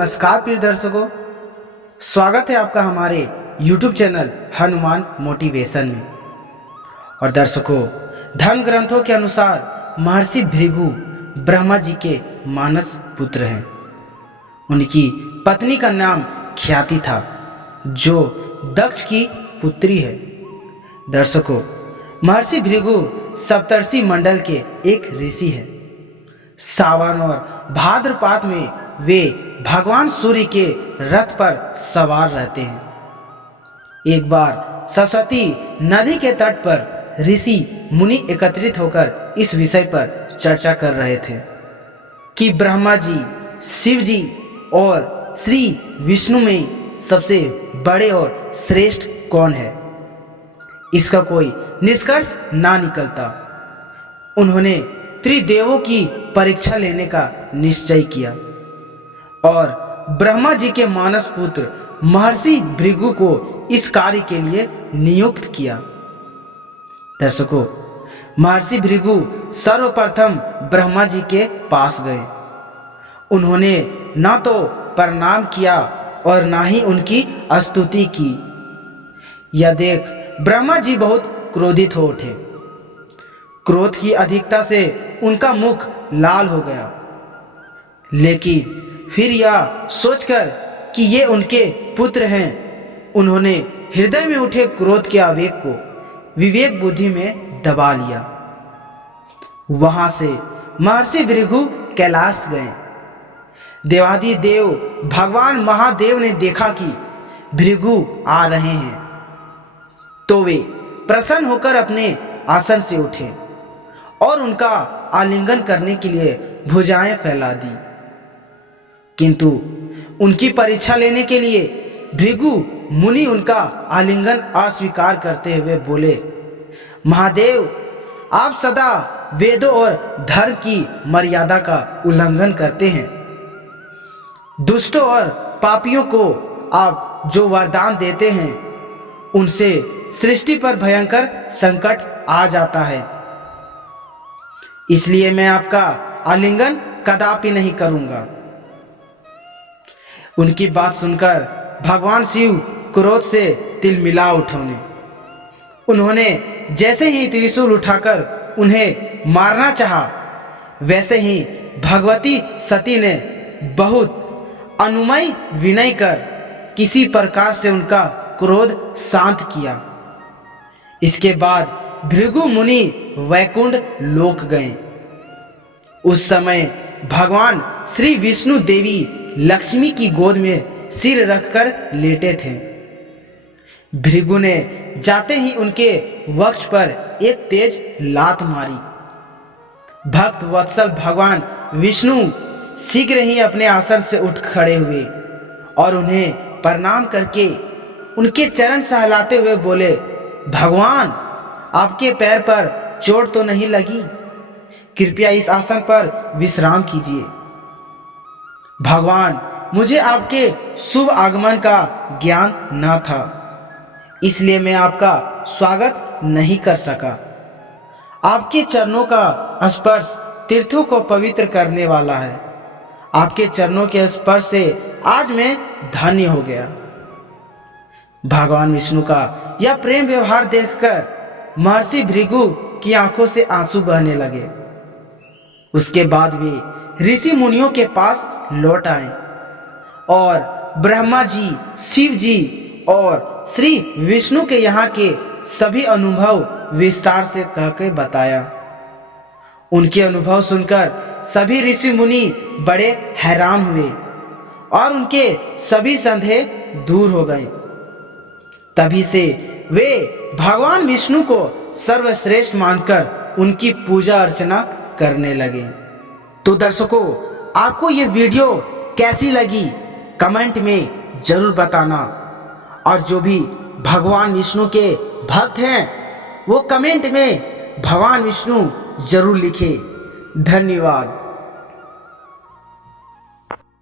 नमस्कार प्रिय दर्शकों, स्वागत है आपका हमारे YouTube चैनल हनुमान मोटिवेशन में। और दर्शकों, धर्म ग्रंथों के अनुसार महर्षि भृगु ब्रह्मा जी के मानस पुत्र हैं। उनकी पत्नी का नाम ख्याति था, जो दक्ष की पुत्री है। दर्शकों, महर्षि भृगु सप्तर्षि मंडल के एक ऋषि हैं। सावन और भाद्रपाद में वे भगवान सूर्य के रथ पर सवार रहते हैं। एक बार सरस्वती नदी के तट पर ऋषि मुनि एकत्रित होकर इस विषय पर चर्चा कर रहे थे कि ब्रह्मा जी, शिव जी और श्री विष्णु में सबसे बड़े और श्रेष्ठ कौन है। इसका कोई निष्कर्ष ना निकलता। उन्होंने त्रिदेवों की परीक्षा लेने का निश्चय किया और ब्रह्मा जी के मानस पुत्र महर्षि भृगु को इस कार्य के लिए नियुक्त किया। दर्शकों, महर्षि भृगु सर्वप्रथम ब्रह्मा जी के पास गए। उन्होंने न तो प्रणाम किया और न ही उनकी स्तुति की। यह देख ब्रह्मा जी बहुत क्रोधित हो उठे। क्रोध की अधिकता से उनका मुख लाल हो गया, लेकिन फिर यह सोचकर कि ये उनके पुत्र हैं, उन्होंने हृदय में उठे क्रोध के आवेग को विवेक बुद्धि में दबा लिया। वहां से महर्षि भृगु कैलाश गए। देवादि देव भगवान महादेव ने देखा कि भृगु आ रहे हैं, तो वे प्रसन्न होकर अपने आसन से उठे और उनका आलिंगन करने के लिए भुजाएं फैला दी। किंतु उनकी परीक्षा लेने के लिए भृगु मुनि उनका आलिंगन अस्वीकार करते हुए बोले, महादेव, आप सदा वेदों और धर्म की मर्यादा का उल्लंघन करते हैं। दुष्टों और पापियों को आप जो वरदान देते हैं, उनसे सृष्टि पर भयंकर संकट आ जाता है। इसलिए मैं आपका आलिंगन कदापि नहीं करूंगा। उनकी बात सुनकर भगवान शिव क्रोध से तिलमिला उठे। उन्होंने जैसे ही त्रिशूल उठाकर उन्हें मारना चाहा, वैसे ही भगवती सती ने बहुत अनुमय विनय कर किसी प्रकार से उनका क्रोध शांत किया। इसके बाद भृगु मुनि वैकुंठ लोक गए। उस समय भगवान श्री विष्णु देवी लक्ष्मी की गोद में सिर रखकर लेटे थे। भृगु ने जाते ही उनके वक्ष पर एक तेज लात मारी। भक्त वत्सल भगवान विष्णु शीघ्र ही अपने आसन से उठ खड़े हुए और उन्हें प्रणाम करके उनके चरण सहलाते हुए बोले, भगवान, आपके पैर पर चोट तो नहीं लगी? कृपया इस आसन पर विश्राम कीजिए। भगवान, मुझे आपके शुभ आगमन का ज्ञान न था, इसलिए मैं आपका स्वागत नहीं कर सका। आपके चरणों का स्पर्श तीर्थों को पवित्र करने वाला है। आपके चरणों के स्पर्श से आज मैं धन्य हो गया। भगवान विष्णु का यह प्रेम व्यवहार देखकर महर्षि भृगु की आंखों से आंसू बहने लगे। उसके बाद वे ऋषि मुनियों के पास लौट आए और ब्रह्मा जी, शिव जी और श्री विष्णु के यहाँ के सभी अनुभव विस्तार से कहकर बताया। उनके अनुभव सुनकर सभी ऋषि मुनि बड़े हैरान हुए और उनके सभी संदेह दूर हो गए। तभी से वे भगवान विष्णु को सर्वश्रेष्ठ मानकर उनकी पूजा अर्चना करने लगे। तो दर्शकों, आपको ये वीडियो कैसी लगी कमेंट में जरूर बताना। और जो भी भगवान विष्णु के भक्त हैं, वो कमेंट में भगवान विष्णु जरूर लिखे। धन्यवाद।